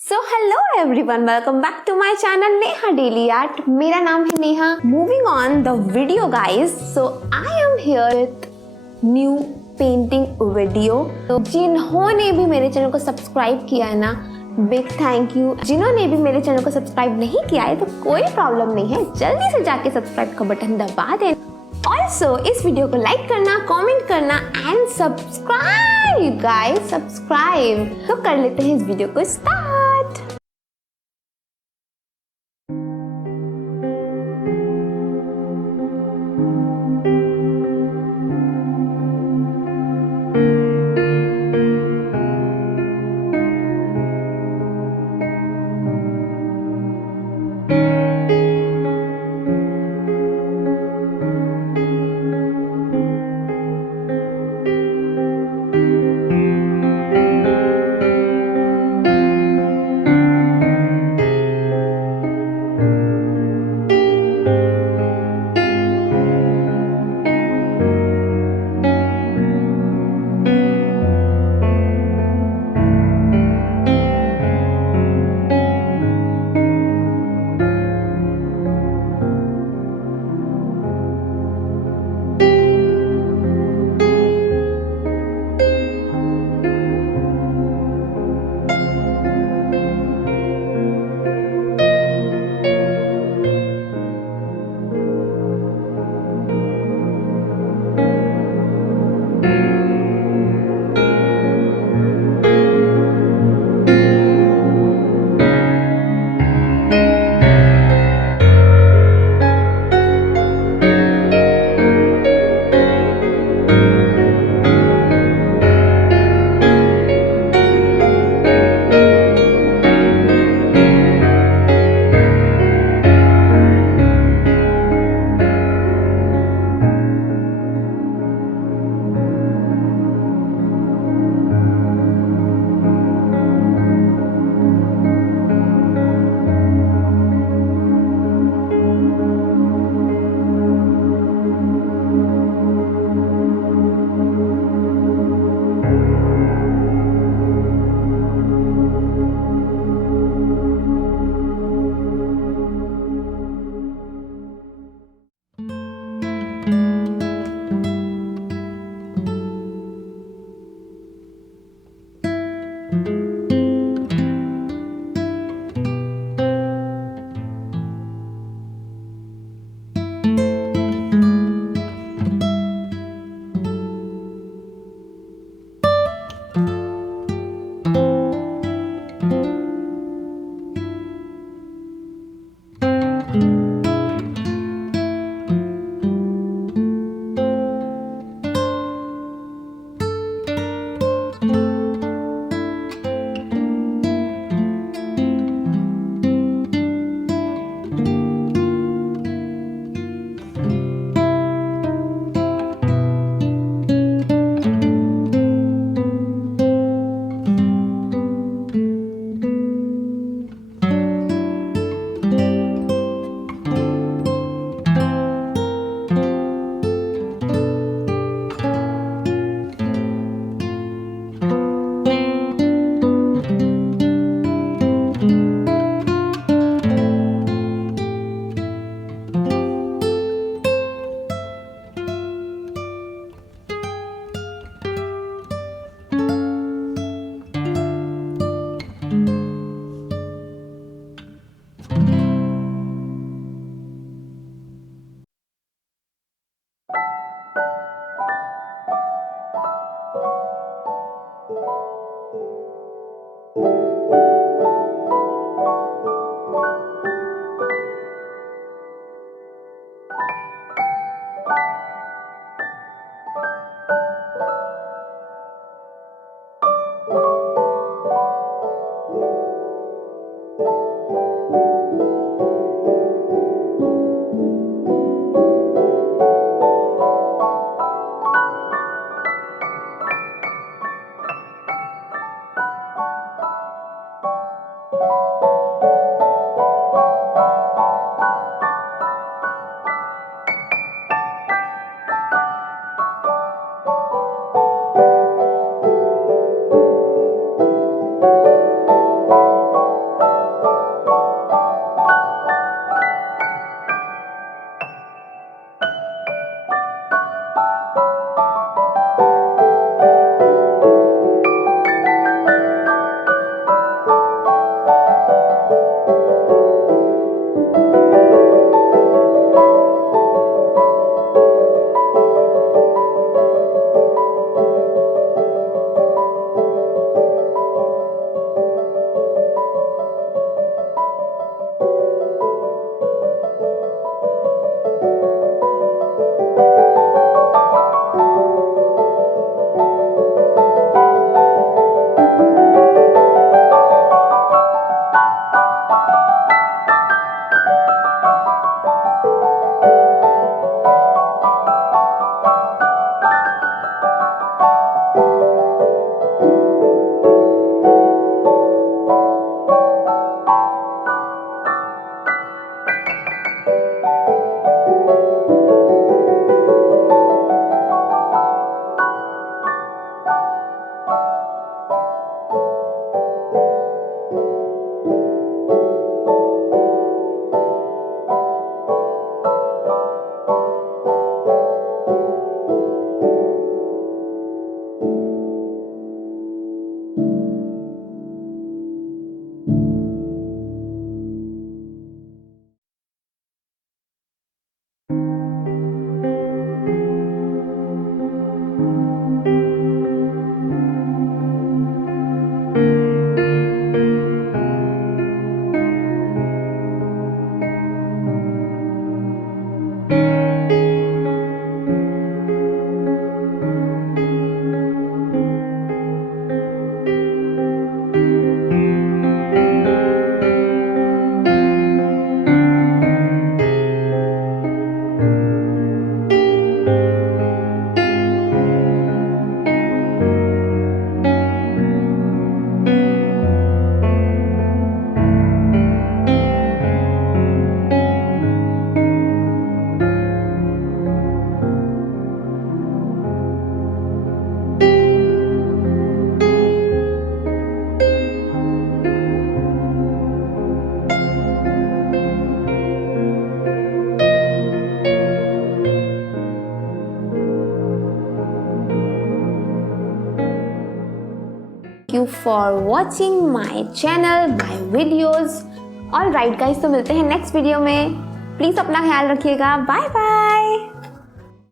So hello everyone, welcome back to my channel Neha daily art. मेरा नाम है Neha. Moving on the video guys, so I am here with new painting video. तो जिन्होंने भी मेरे channel को सब्सक्राइब किया है ना, बिग थैंक यू। जिन्होंने भी मेरे चैनल को सब्सक्राइब नहीं किया है तो कोई प्रॉब्लम नहीं है, जल्दी से जाके सब्सक्राइब का बटन दबा दें। ऑल्सो इस वीडियो को लाइक करना, कमेंट करना एंड सब्सक्राइब गाइस, सब्सक्राइब। तो कर लेते हैं इस वीडियो को start. you for watching my channel, my videos. Alright guys, तो मिलते हैं नेक्स्ट वीडियो में. प्लीज़ अपना ख्याल रखिएगा. Bye bye.